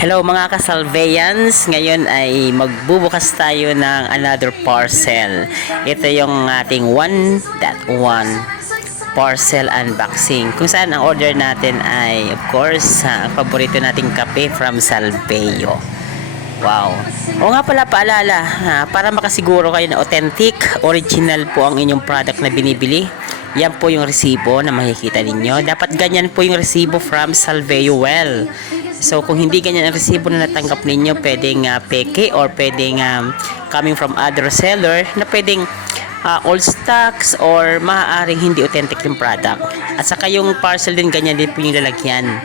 Hello mga kasalveyans, ngayon ay magbubukas tayo ng another parcel. Ito yung ating 1.1 parcel unboxing, kung saan ang order natin ay of course ang paborito nating kape from Salveyo. Wow. O nga pala, paalala, para makasiguro kayo na authentic, original po ang inyong product na binibili, yan po yung resibo na makikita ninyo. Dapat ganyan po yung resibo from Salveyo Well. So kung hindi ganyan ang resibo na natanggap ninyo, pwedeng peke or pwedeng coming from other seller na pwedeng old stocks or maaaring hindi authentic yung product. At saka yung parcel din, ganyan din po yung lalagyan.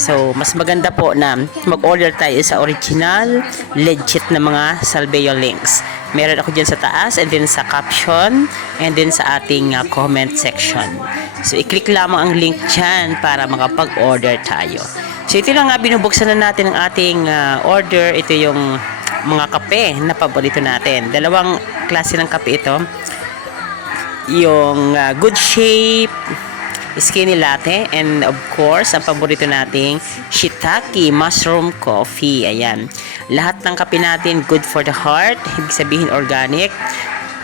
So mas maganda po na mag-order tayo sa original, legit na mga Salveyo links. Meron ako dyan sa taas and then sa caption and then sa ating comment section. So i-click lamang ang link dyan para makapag-order tayo. So ito lang nga, binubuksan na natin ang ating order. Ito yung mga kape na paborito natin. Dalawang klase ng kape ito. Yung Good Shape Skinny Latte, and of course ang paborito nating Shiitake Mushroom Coffee. Ayan, lahat ng kape natin good for the heart, ibig sabihin organic.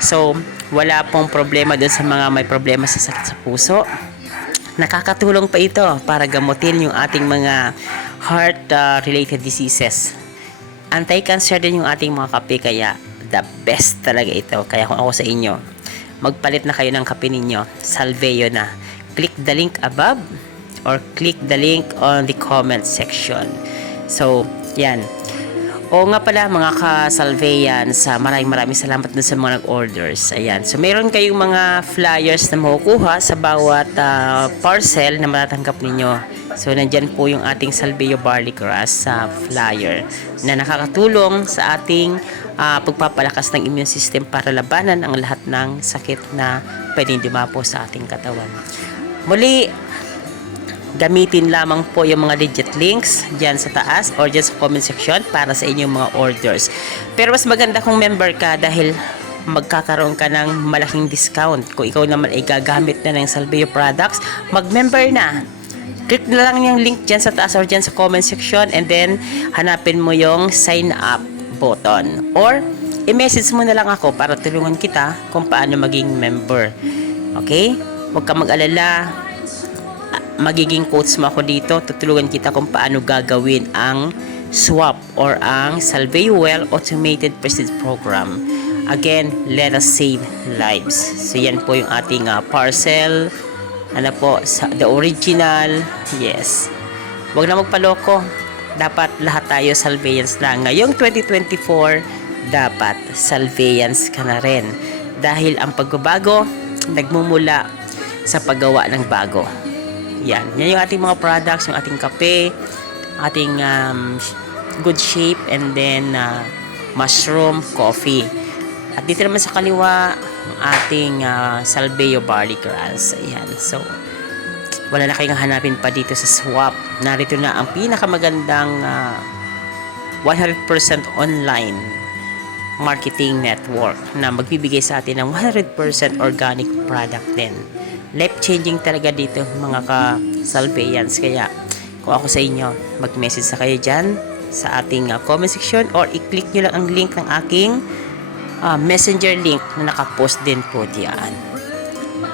So wala pong problema dun sa mga may problema sa sakit sa puso. Nakakatulong pa ito para gamutin yung ating mga heart related diseases. Anti-cancer din yung ating mga kape, kaya the best talaga ito. Kaya kung ako sa inyo, magpalit na kayo ng kape ninyo, Salveyo na. Click the link above or click the link on the comment section. So yan. O nga pala mga ka-Salveyans, maraming salamat dun sa mga nag-orders. Ayan. So meron kayong mga flyers na makukuha sa bawat parcel na matatanggap ninyo. So nandyan po yung ating Salveyo Barley Grass flyer na nakakatulong sa ating pagpapalakas ng immune system para labanan ang lahat ng sakit na pwedeng dumapo sa ating katawan. Muli, gamitin lamang po yung mga legit links dyan sa taas or dyan sa comment section para sa inyong mga orders. Pero mas maganda kung member ka dahil magkakaroon ka ng malaking discount. Kung ikaw naman ay gagamit na ng Salveyo products, mag-member na. Click na lang yung link dyan sa taas or dyan sa comment section and then hanapin mo yung sign up button. Or i-message mo na lang ako para tulungan kita kung paano maging member. Okay? Huwag ka mag-alala. Magiging coach mo ako dito, tutulungan kita kung paano gagawin ang swap or ang Salveyo Well Automated Prestige Program. Again, let us save lives. So yan po yung ating parcel. Ano po, the original. Yes. Huwag na magpaloko. Dapat lahat tayo Salveyans na. Ngayong 2024, dapat Salveyans ka na rin. Dahil ang pagbabago, nagmumula sa paggawa ng bago. Yan yung ating mga products, yung ating kape, ating Good Shape, and then mushroom coffee. At dito naman sa kaliwa, ang ating Salveyo Barley Grass. Ayan. So, wala na kayong hanapin pa dito sa swap. Narito na ang pinakamagandang 100% online marketing network na magbibigay sa atin ng 100% organic product din. Life-changing talaga dito mga ka-Salveyans. Kaya kung ako sa inyo, mag-message sa kayo dyan sa ating comment section or i-click nyo lang ang link ng aking messenger link na nakapost din po diyan.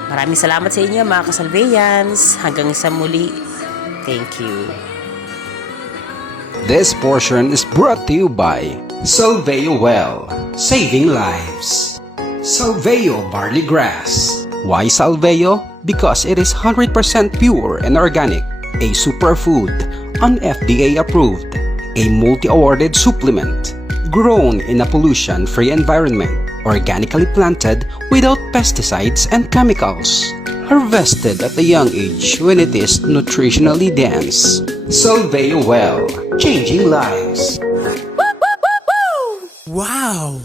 Maraming salamat sa inyo mga ka-Salveyans. Hanggang sa muli. Thank you. This portion is brought to you by Salveyo Well, saving lives. Salveyo Barley Grass. Why Salveyo? Because it is 100% pure and organic, a superfood, an FDA approved, a multi-awarded supplement, grown in a pollution-free environment, organically planted without pesticides and chemicals, harvested at a young age when it is nutritionally dense. Salveyo Well, changing lives. Wow!